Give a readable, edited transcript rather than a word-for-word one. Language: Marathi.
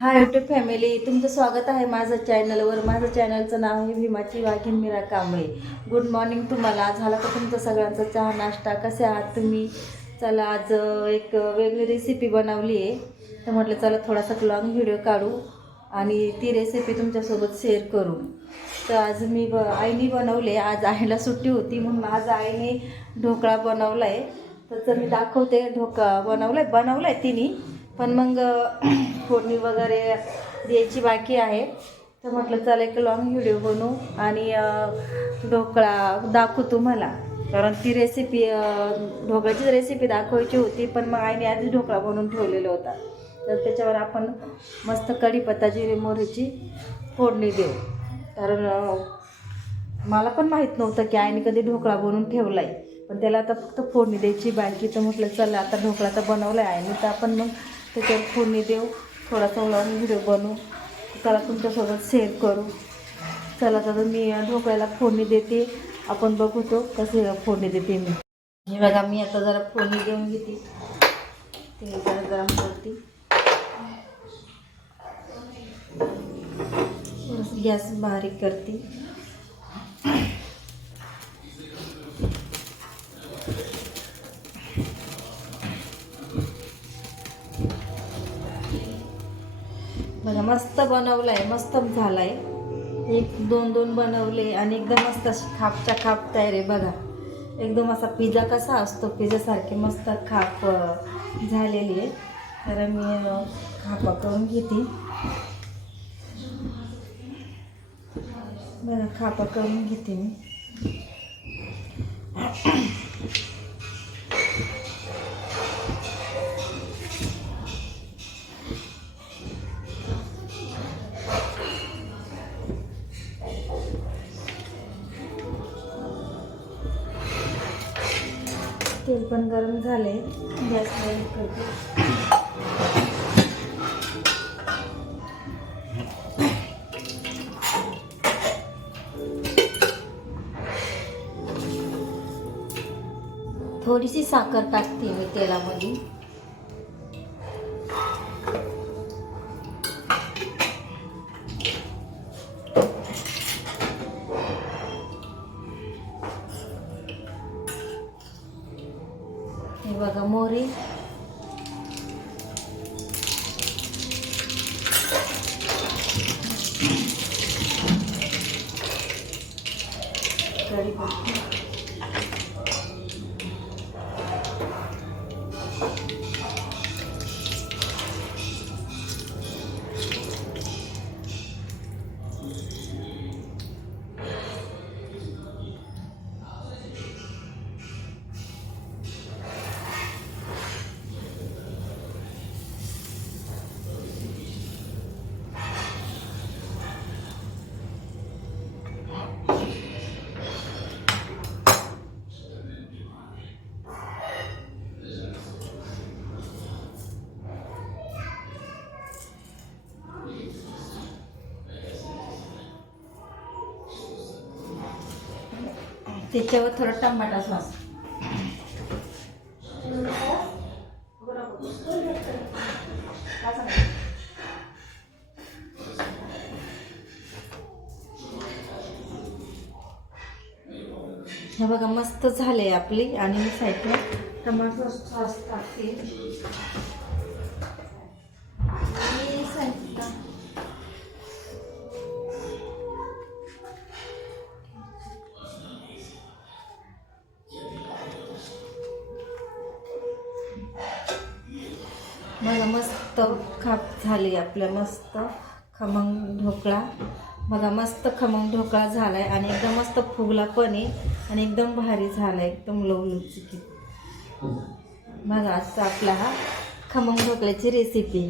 हाय यूट्यूब फॅमिली, तुमचं स्वागत आहे माझं चॅनलवर. माझं चॅनलचं नाव आहे भीमाची वाघीण मीरा कांबळे. गुड मॉर्निंग तुम्हाला. झाला का तुमचं सगळ्यांचा चहा नाश्ता? कसे आहात तुम्ही? चला, आज एक वेगळी रेसिपी बनवली आहे, तर म्हटलं चला थोडासा लॉंग व्हिडिओ काढू आणि ती रेसिपी तुमच्यासोबत शेअर करू. तर आज आईने बनवले. आज आईला सुट्टी होती म्हणून आज आईने ढोकळा बनवला आहे. तर मी दाखवते. ढोकळा बनवलाय तिने, पण मग फोडणी वगैरे द्यायची बाकी आहे. तर म्हटलं चला एक लॉंग व्हिडिओ बनवू आणि ढोकळा दाखवू तुम्हाला, कारण ती रेसिपी ढोकळ्याची रेसिपी दाखवायची होती, पण मग आईने आधीच ढोकळा बनवून ठेवलेला होता. तर त्याच्यावर आपण मस्त कढीपत्ता जिरे मोहरीची फोडणी देऊ. कारण मला पण माहीत नव्हतं की आईने कधी ढोकळा बनवून ठेवला आहे, पण त्याला आता फक्त फोडणी द्यायची बाकी. तर म्हटलं चला आता ढोकळा तर बनवला आहे आईने, तर आपण मग त्याच्यावर फोडणी देऊ, थोडासा लॉंग व्हिडिओ बनवू, त्याला तुमच्यासोबत शेअर करू. चला तर मी ढोकळ्याला फोडणी देते, आपण बघतो कसे फोडणी देते मी. हे बघा, मी आता जरा फोडणी देऊन घेते. तेल जरा गरम करते, गॅस बारीक करते. बघा, मस्त बनवलं आहे, मस्त झाला आहे. एक दोन बनवले आणि एकदम मस्त खापच्या खाप तयार आहे. बघा, एकदम असा पिझ्झा कसा असतो पिझ्झासारखी मस्त खाप झालेली आहे. तर मी खापा करून घेते. बघा, खापा करून घेते मी. तेल पण गरम झाले, गॅस बारीक करते. थोडीशी साखर टाकते मी तेलामध्ये. हे बघा, मोहरी, कढीपत्ता, त्याच्यावर थोडा टमाटा सॉस. हे बघा, मस्त झाले आपली. आणि मी साईडला टमाटो सॉस टाकते. बघा, मस्त खाप झाली आपलं, मस्त खमंग ढोकळा. बघा, मस्त खमंग ढोकळा झाला आहे आणि एकदम मस्त फुगला पण आहे आणि एकदम भारी झाला आहे, एकदम लवलुचकीत. बघा, आजचा आपला हा खमंग ढोकळ्याची रेसिपी.